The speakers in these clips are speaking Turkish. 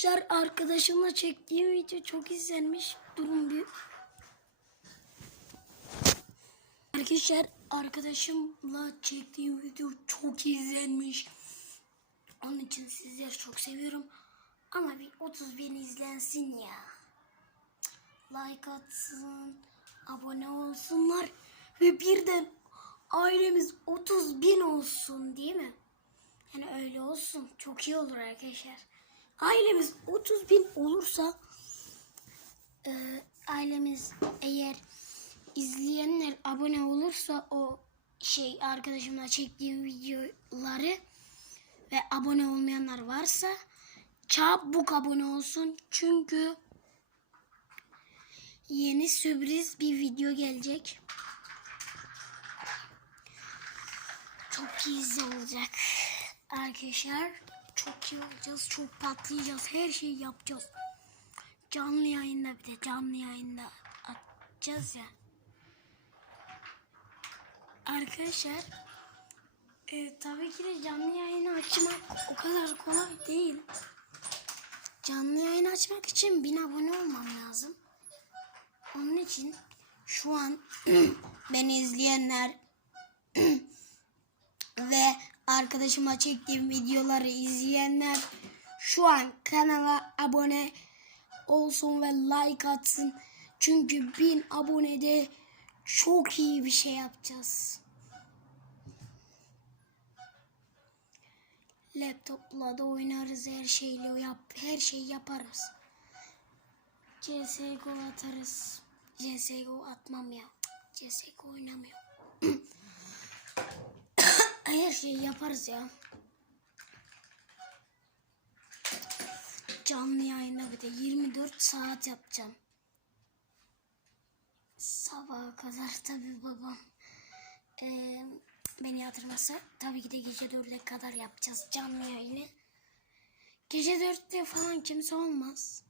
Arkadaşlar arkadaşımla çektiğim video çok izlenmiş. Durun bir. Arkadaşlar arkadaşımla çektiğim video çok izlenmiş. Onun için sizleri çok seviyorum. Ama bir 30 bin izlensin ya. Like atsın, abone olsunlar ve birden ailemiz 30 bin olsun değil mi? Yani öyle olsun. Çok iyi olur arkadaşlar. Ailemiz 30 bin olursa e, ailemiz eğer izleyenler abone olursa o şey arkadaşımla çektiğim videoları ve abone olmayanlar varsa çabuk abone olsun. Çünkü yeni sürpriz bir video gelecek. Çok iyi olacak. Arkadaşlar çok iyi olacağız. Çok patlayacağız. Her şeyi yapacağız. Canlı yayında bir de canlı yayında atacağız ya. Arkadaşlar e, tabii ki de canlı yayını açmak o kadar kolay değil. Canlı yayın açmak için bin abone olmam lazım. Onun için şu an beni izleyenler ve arkadaşıma çektiğim videoları izleyenler şu an kanala abone olsun ve like atsın. Çünkü bin abonede çok iyi bir şey yapacağız. Laptopla da oynarız her şeyle yap her şeyi yaparız. CSGO atarız. CSGO atmam ya. CSGO oynamıyorum. Her şeyi yaparız ya. Canlı yayında bir de 24 saat yapacağım. Sabaha kadar tabii babam eee, beni yatırmasa tabii ki de gece 4'e kadar yapacağız canlı yayını. Gece 4'te falan kimse olmaz.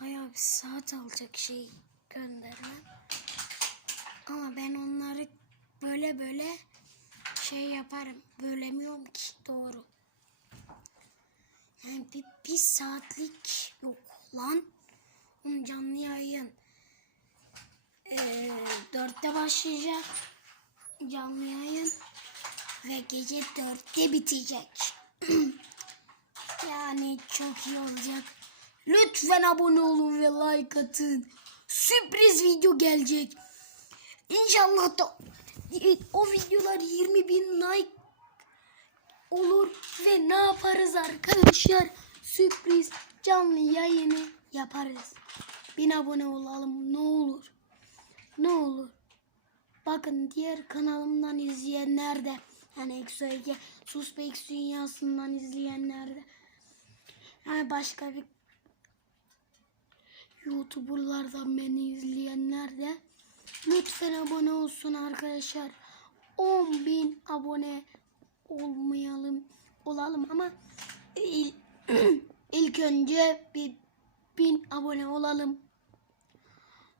Bayağı bir saat alacak şey göndermem. Ama ben onları böyle böyle şey yaparım. Bölemiyorum ki doğru. Yani bir, bir saatlik yok lan. Onun canlı yayın. Ee, dörtte başlayacak. Canlı yayın. Ve gece dörtte bitecek. yani çok iyi olacak. Lütfen abone olun ve like atın. Sürpriz video gelecek. İnşallah da o videolar 20 bin like olur ve ne yaparız arkadaşlar? Sürpriz canlı yayını yaparız. Bin abone olalım ne olur. Ne olur. Bakın diğer kanalımdan izleyenler de hani Exoege Suspect dünyasından izleyenler de yani başka bir YouTuber'lardan beni izleyenler de lütfen abone olsun arkadaşlar. 10 bin abone olmayalım olalım ama il, ilk önce bir bin abone olalım.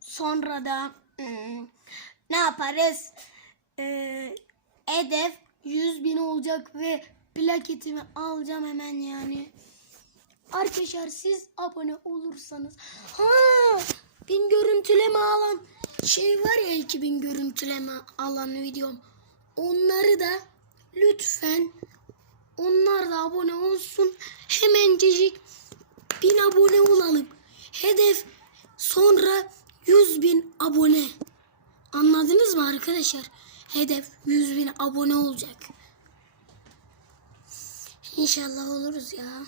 Sonra da hmm, ne yaparız? Ee, hedef 100 bin olacak ve plaketimi alacağım hemen yani. Arkadaşlar siz abone olursanız ha bin görüntüleme alan şey var ya 2000 görüntüleme alan videom. Onları da lütfen onlar da abone olsun. Hemencecik bin abone olalım. Hedef sonra 100 bin abone. Anladınız mı arkadaşlar? Hedef 100 bin abone olacak. İnşallah oluruz ya.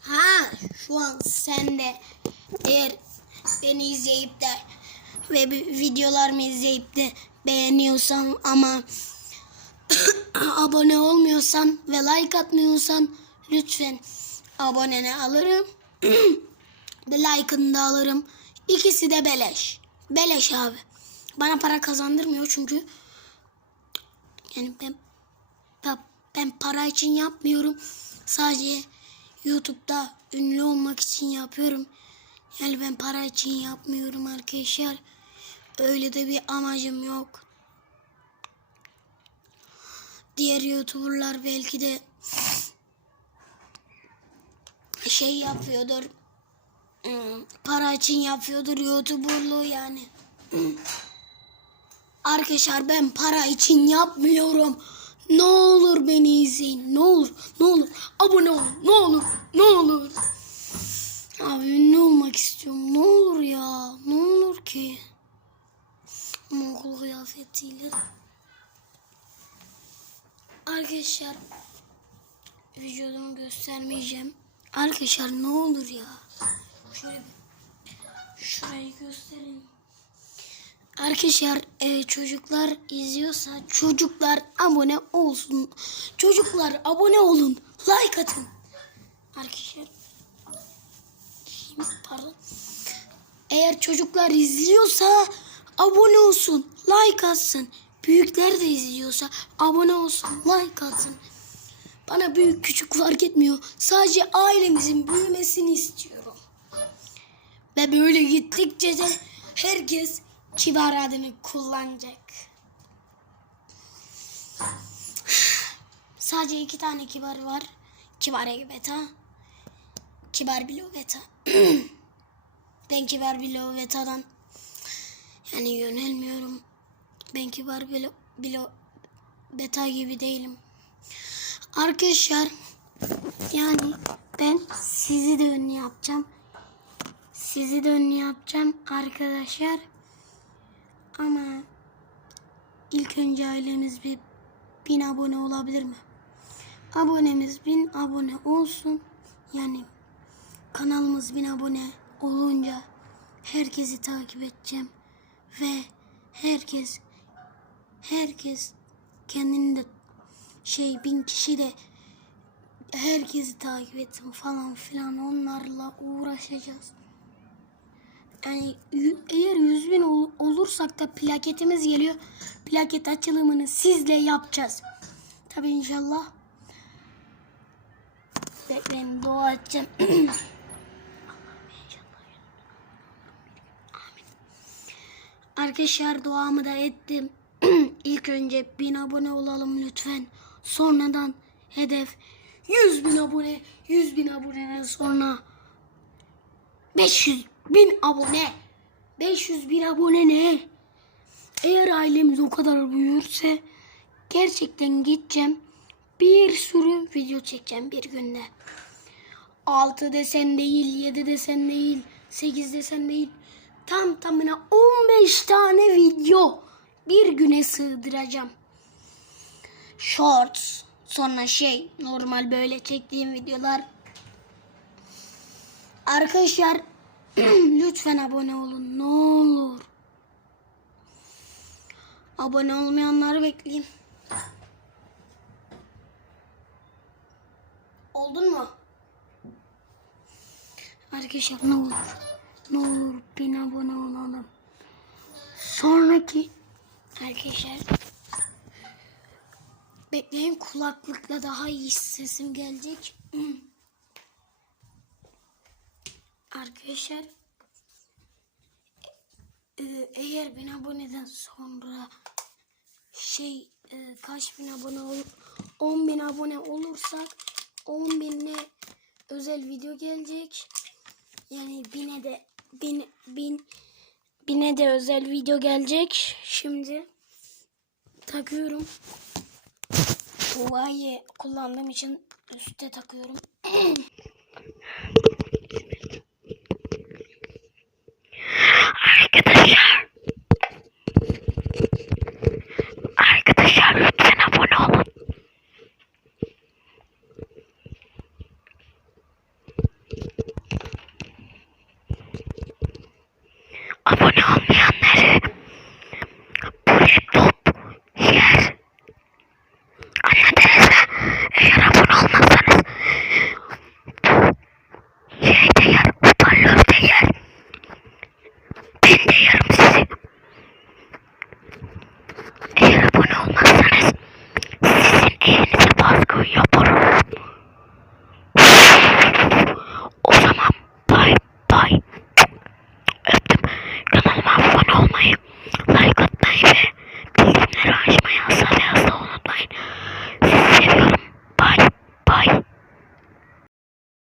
Ha şu an sen de eğer beni izleyip de ve videolarımı izleyip de beğeniyorsan ama abone olmuyorsan ve like atmıyorsan lütfen aboneni alırım. ve like'ını da alırım. İkisi de beleş. Beleş abi. Bana para kazandırmıyor çünkü yani ben, ben para için yapmıyorum. Sadece YouTube'da ünlü olmak için yapıyorum. Yani ben para için yapmıyorum arkadaşlar. Öyle de bir amacım yok. Diğer YouTuber'lar belki de şey yapıyordur. Hmm, Para için yapıyordur YouTuber'luğu yani. Arkadaşlar ben para için yapmıyorum. Ne olur beni izleyin. Ne olur. Ne olur. Abone olun. Ne olur. Ne olur. Abi ne olmak istiyorum. Ne olur ya. Ne olur ki. Ama okul kıyafetiyle. Arkadaşlar vücudumu göstermeyeceğim. Arkadaşlar ne olur ya. Şöyle bir şurayı göstereyim. Arkadaşlar e, çocuklar izliyorsa çocuklar abone olsun. Çocuklar abone olun. Like atın. Arkadaşlar pardon. Eğer çocuklar izliyorsa abone olsun. Like atsın. Büyükler de izliyorsa abone olsun. Like atsın. Bana büyük küçük fark etmiyor. Sadece ailemizin büyümesini istiyorum. Ve böyle gittikçe de herkes kibar adını kullanacak. Sadece iki tane kibar var. Kibar beta. Kibar bilo beta. ben kibar bilo beta'dan yani yönelmiyorum. Ben kibar bilo, bilo beta gibi değilim. Arkadaşlar yani ben sizi de ünlü yapacağım. Sizi de ünlü yapacağım arkadaşlar. Ama ilk önce ailemiz bir bin abone olabilir mi? Abonemiz bin abone olsun. Yani kanalımız bin abone olunca herkesi takip edeceğim. Ve herkes herkes kendini de şey bin kişi de herkesi takip etsin falan filan onlarla uğraşacağız. Yani eğer 100 bin ol- olursak da plaketimiz geliyor. Plaket açılımını sizle yapacağız. Tabii inşallah. Bekleyin dua edeceğim. Arkadaşlar duamı da ettim. İlk önce 1000 abone olalım lütfen. Sonradan hedef 100 bin abone. 100 bin aboneden sonra 500 bin abone. 500 bin abone ne? Eğer ailemiz o kadar büyürse gerçekten gideceğim. Bir sürü video çekeceğim bir günde. 6 desen değil, 7 desen değil, 8 desen değil. Tam tamına 15 tane video bir güne sığdıracağım. Shorts, sonra şey normal böyle çektiğim videolar. Arkadaşlar lütfen abone olun ne olur. Abone olmayanları bekleyin. Oldun mu? Arkadaşlar ne olur. Ne olur bin abone olalım. Sonraki arkadaşlar bekleyin kulaklıkla daha iyi sesim gelecek. Arkadaşlar e, eğer bin aboneden sonra şey e, kaç bin abone ol 10 bin abone olursak 10 binle özel video gelecek. Yani bine de bin, bin bine de özel video gelecek. Şimdi takıyorum. Huawei kullandığım için üstte takıyorum.